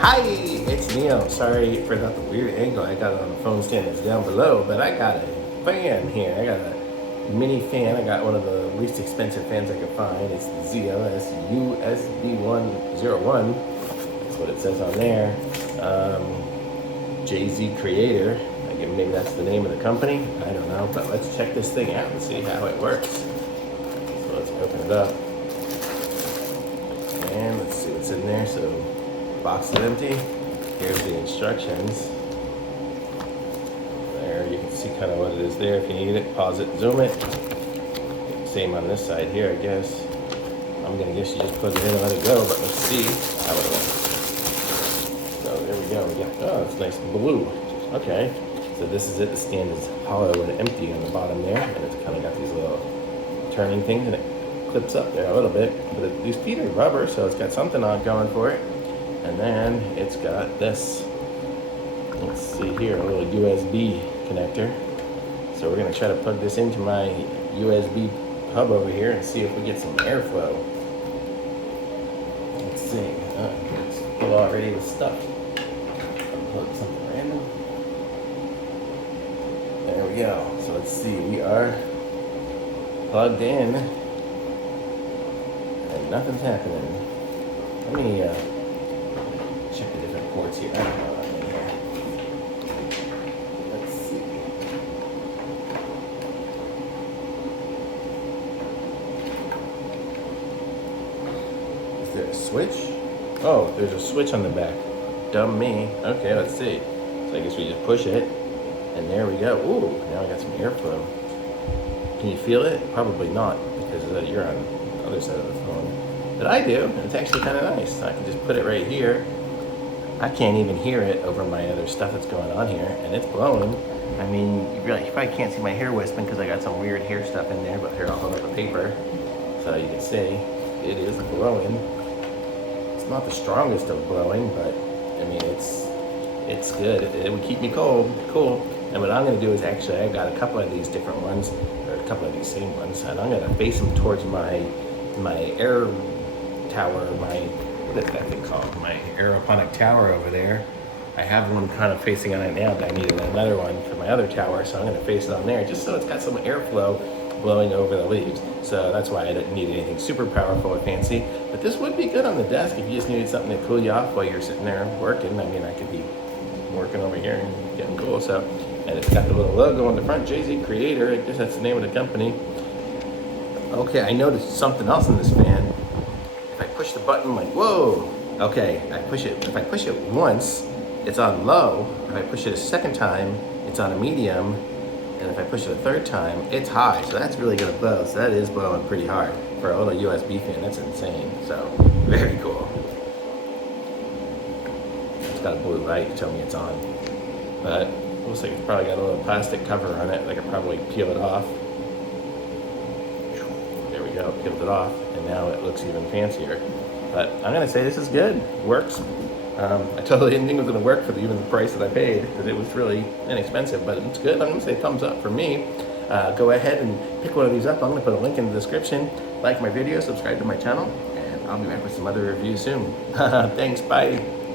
Hi, it's Neil. Sorry for not the weird angle I got on the phone stand that's down below, but I got a fan here. I got a mini fan. I got one of the least expensive fans I could find. It's the ZLS USB101. That's what it says on there. JZCreater. Maybe that's the name of the company. I don't know, but let's check this thing out and see how it works. So let's open it up. And let's see what's in there. So box is empty. Here's the instructions. There, you can see kind of what it is there if you need it. Pause it, zoom it. Same on this side here, I guess. I'm gonna guess you just plug it in and let it go, but let's see how it works. So there we go. Oh, it's nice and blue. Okay, so this is it. The stand is hollow and empty on the bottom there, and it's kind of got these little turning things, and it clips up there a little bit. But these feet are rubber, so it's got something on going for it. And then it's got this, let's see here, a little USB connector. So we're gonna try to plug this into my USB hub over here and see if we get some airflow. Let's see, it's full already with stuff. Unplug something random. There we go. So let's see, we are plugged in and nothing's happening. Let me check the different ports here. I don't know what I'm in here. Let's see. Is there a switch? Oh, there's a switch on the back. Dumb me. Okay, let's see. So I guess we just push it, and there we go. Ooh, now I got some airflow. Can you feel it? Probably not, because you're on the other side of the phone. But I do, and it's actually kind of nice. I can just put it right here. I can't even hear it over my other stuff that's going on here, and it's blowing. I mean, you probably can't see my hair wisping because I got some weird hair stuff in there, but here, I'll hold up the paper so you can see it is blowing. It's not the strongest of blowing, but I mean, it's good. It would keep me cool. And what I'm gonna do is actually, I've got a couple of these different ones, or a couple of these same ones, and I'm gonna face them towards my air tower, what is that thing called? My aeroponic tower over there. I have one kind of facing on it now, but I needed another one for my other tower, so I'm gonna face it on there just so it's got some airflow blowing over the leaves. So that's why I didn't need anything super powerful or fancy, but this would be good on the desk if you just needed something to cool you off while you're sitting there working. I mean, I could be working over here and getting cool, so. And it's got the little logo on the front, JZCreater, I guess that's the name of the company. Okay, I noticed something else in this fan. If I push the button, like, whoa. Okay, if I push it once, it's on low. If I push it a second time, it's on a medium. And if I push it a third time, it's high. So that's really gonna blow. So that is blowing pretty hard. For a little USB fan, that's insane. So, very cool. It's got a blue light to tell me it's on. But it looks like it's probably got a little plastic cover on it. I could probably peel it off. There we go, peeled it off. And now it looks even fancier. But I'm gonna say this is good, works. I totally didn't think it was gonna work for even the price that I paid, because it was really inexpensive, but it's good. I'm gonna say thumbs up for me. Go ahead and pick one of these up. I'm gonna put a link in the description. Like my video, subscribe to my channel, and I'll be back with some other reviews soon. Thanks, bye.